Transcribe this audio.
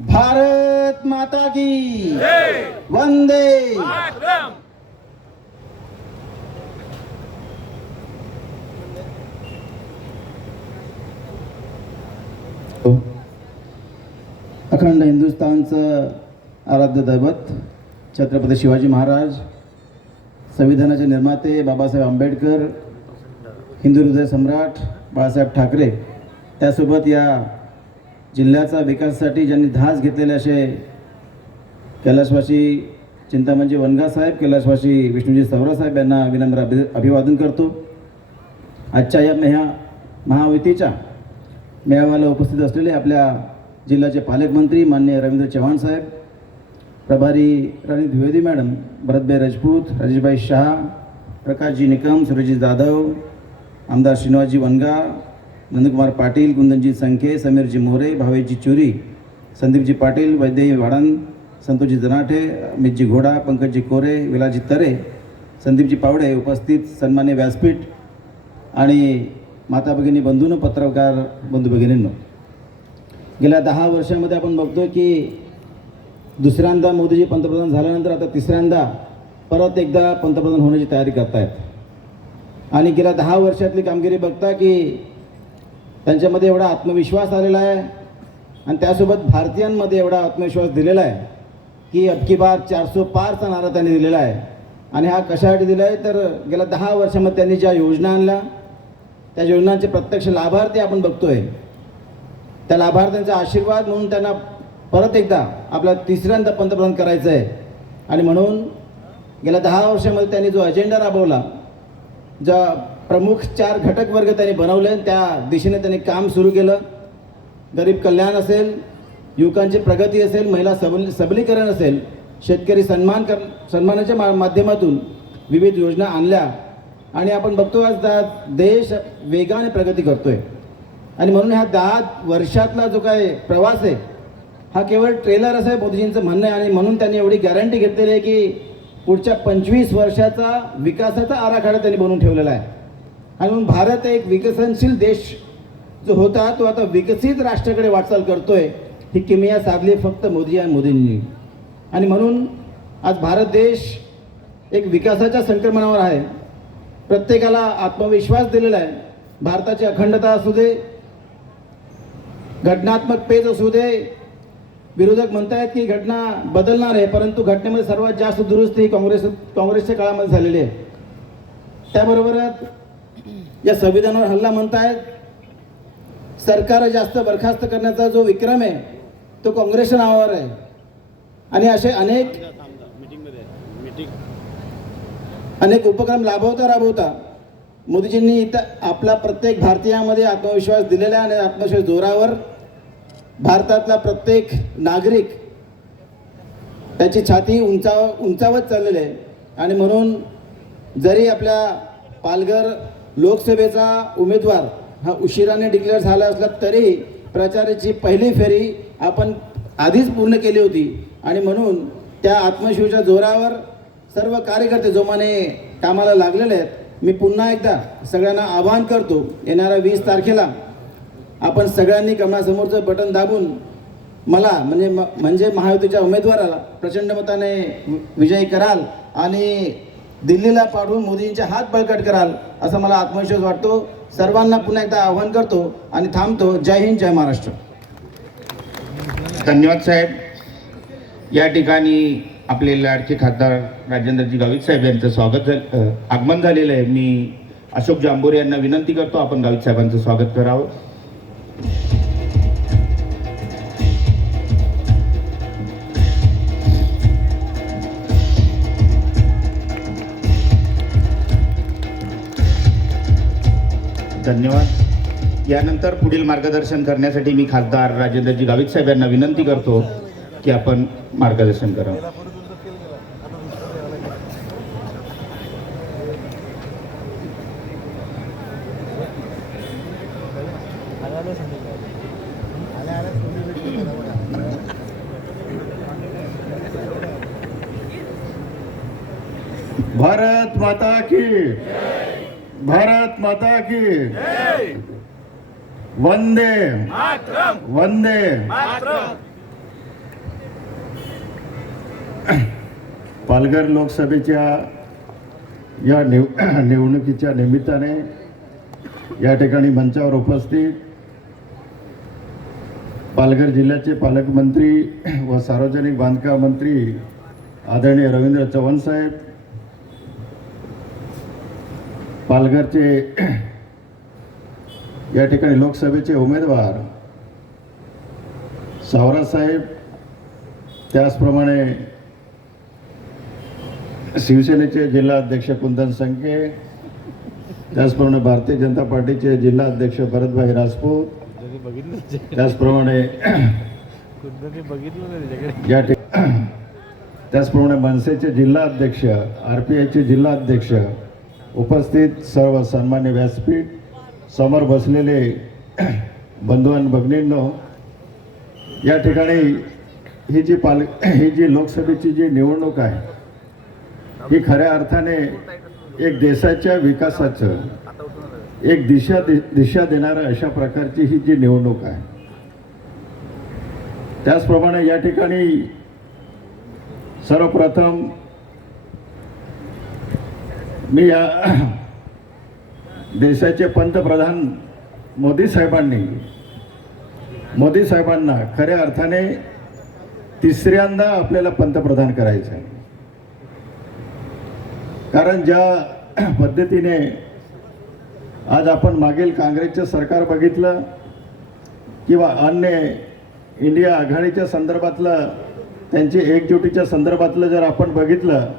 भारत माता की। वंदे। अखंड हिंदुस्थानचं आराध्य दैवत छत्रपती शिवाजी महाराज संविधानाचे निर्माते बाबासाहेब आंबेडकर हिंदू हृदय सम्राट बाळासाहेब ठाकरे त्यासोबत या जिल्ह्याचा विकासासाठी ज्यांनी धास घेतलेले असे कैलासवासी चिंतामणजी वनगा साहेब कैलासवासी विष्णूजी सवरा साहेब यांना विनम्र अभि अभिवादन करतो. आजच्या या मेहा महायुतीच्या मेळाव्याला उपस्थित असलेले आपल्या जिल्ह्याचे पालकमंत्री मान्य रवींद्र चव्हाण साहेब प्रभारी राणी द्विवेदी मॅडम भरतभाई राजपूत राजेशभाई शहा प्रकाशजी निकम सुरजी जाधव आमदार श्रीनिवासजी वनगा नंदकुमार पाटील कुंदनजी संखे समीरजी मोरे भावेशजी चुरी संदीपजी पाटील वैद्यजी वाडन संतोषजी जनाठे अमितजी घोडा पंकजजी कोरे विलाजी तरे संदीपजी पावडे उपस्थित सन्मान्य व्यासपीठ आणि माता भगिनी बंधून पत्रकार बंधू भगिनींनो. गेल्या दहा वर्षामध्ये आपण बघतो की दुसऱ्यांदा मोदीजी पंतप्रधान झाल्यानंतर आता तिसऱ्यांदा परत एकदा पंतप्रधान होण्याची तयारी करतायत. आणि गेल्या दहा वर्षातली कामगिरी बघता की त्यांच्यामध्ये एवढा आत्मविश्वास आलेला आहे. आणि त्यासोबत भारतीयांमध्ये एवढा आत्मविश्वास दिलेला आहे की अबकी बार चारसो पारचा नारा त्यांनी दिलेला आहे. आणि हा कशासाठी दिला आहे? तर गेल्या दहा वर्षामध्ये त्यांनी ज्या योजना आणल्या त्या योजनांचे प्रत्यक्ष लाभार्थी आपण बघतोय. त्या लाभार्थ्यांचा आशीर्वाद म्हणून त्यांना परत एकदा आपला तिसऱ्यांदा पंतप्रधान करायचं आहे. आणि म्हणून गेल्या दहा वर्षामध्ये त्यांनी जो अजेंडा राबवला ज्या प्रमुख चार घटक वर्ग त्यांनी बनवले. त्या दिशेने त्यांनी काम सुरू केलं. गरीब कल्याण असेल युवकांची प्रगती असेल महिला सबल सबलीकरण असेल शेतकरी सन्मान कर सन्मानाच्या मा माध्यमातून विविध योजना आणल्या. आणि आपण बघतो आज दा देश वेगाने प्रगती करतो आहे आणि म्हणून ह्या दहा वर्षातला जो काय प्रवास आहे हा केवळ ट्रेलर असं आहे मोदीजींचं म्हणणं आहे. आणि म्हणून त्यांनी एवढी गॅरंटी घेतलेली आहे की पुढच्या पंचवीस वर्षाचा विकासाचा आराखडा त्यांनी बनवून ठेवलेला आहे. आणि म्हणून भारत एक विकसनशील देश जो होता तो आता विकसित राष्ट्राकडे वाटचाल करतोय ही किमया साधली फक्त मोदी आणि मोदींनी. आणि म्हणून आज भारत देश एक विकासाच्या संक्रमणावर आहे. प्रत्येकाला आत्मविश्वास दिलेला आहे. भारताची अखंडता असू दे घटनात्मक पेज असू दे. विरोधक म्हणतायत की घटना बदलणार आहे परंतु घटनेमध्ये सर्वात जास्त दुरुस्ती काँग्रेस काँग्रेसच्या काळामध्ये झालेली आहे. त्याबरोबरच या संविधानावर हल्ला म्हणतायत. सरकार जास्त बरखास्त करण्याचा जो विक्रम आहे तो काँग्रेसच्या नावावर आहे. आणि असे अनेक अनेक उपक्रम राबवता राबवता. मोदीजींनी इथं आपला प्रत्येक भारतीयामध्ये आत्मविश्वास दिलेला आहे आणि आत्मविश्वास जोरावर भारतातला प्रत्येक नागरिक त्याची छाती उंचाव उंचावत चाललेली आहे. आणि म्हणून जरी आपल्या पालघर लोकसभेचा उमेदवार हा उशिराने डिक्लेअर झाला असला तरी प्रचाराची पहिली फेरी आपण आधीच पूर्ण केली होती. आणि म्हणून त्या आत्मशिवच्या जोरावर सर्व कार्यकर्ते जोमाने कामाला लागलेले आहेत. मी पुन्हा एकदा सगळ्यांना आवाहन करतो येणाऱ्या वीस तारखेला आपण सगळ्यांनी कमळासमोरचं बटन दाबून मला म्हणजे म- म्हणजे महायुतीच्या उमेदवाराला प्रचंड मताने विजयी कराल आणि दिल्लीला पाडून मोदींचे हात बळकट कराल असा मला आत्मविश्वास वाटतो. सर्वांना पुन्हा एकदा आवाहन करतो आणि थांबतो. जय हिंद जय महाराष्ट्र. धन्यवाद साहेब. या ठिकाणी आपले लाडके खासदार राजेंद्रजी गावित साहेब यांचं स्वागत झालं आगमन झालेलं आहे. मी अशोक जांभोरे यांना विनंती करतो आपण गावित साहेबांचं स्वागत करावं. धन्यवाद. यानंतर पुढील मार्गदर्शन करण्यासाठी मी खासदार राजेंद्रजी गावित साहेब यांना विनंती करतो की आपण मार्गदर्शन करावं. भारत माता की भारत माता की वंदे। वंदे। पालघर लोकसभेच्या या निव निवडणुकीच्या निमित्ताने या ठिकाणी मंचावर उपस्थित पालघर जिल्ह्याचे पालकमंत्री व सार्वजनिक बांधकाम मंत्री आदरणीय रवींद्र चव्हाण साहेब पालघरचे या ठिकाणी लोकसभेचे उमेदवार सावरा साहेब त्याचप्रमाणे शिवसेनेचे जिल्हा अध्यक्ष कुंदन संके त्याचप्रमाणे भारतीय जनता पार्टीचे जिल्हा अध्यक्ष भरतभाई राजपूत त्याचप्रमाणे या ठिकाणी त्याचप्रमाणे मनसेचे जिल्हा अध्यक्ष आर पी आयचे जिल्हा अध्यक्ष उपस्थित सर्व सन्मान्य व्यासपीठ समोर बसलेले बंधू आणि भगिनींनो या ठिकाणी ही जी पाल ही जी लोकसभेची जी निवडणूक आहे ही खऱ्या अर्थाने एक देशाच्या विकासाचं एक दिशा दि दिशा देणारं अशा प्रकारची ही जी निवडणूक आहे. त्याचप्रमाणे या ठिकाणी सर्वप्रथम मी या देशाचे पंतप्रधान मोदी साहेबांनी मोदी साहेबांना खऱ्या अर्थाने तिसऱ्यांदा आपल्याला पंतप्रधान करायचं आहे. कारण ज्या पद्धतीने आज आपण मागील काँग्रेसचं सरकार बघितलं किंवा अन्य इंडिया आघाडीच्या संदर्भातलं त्यांची एकजुटीच्या संदर्भातलं जर आपण बघितलं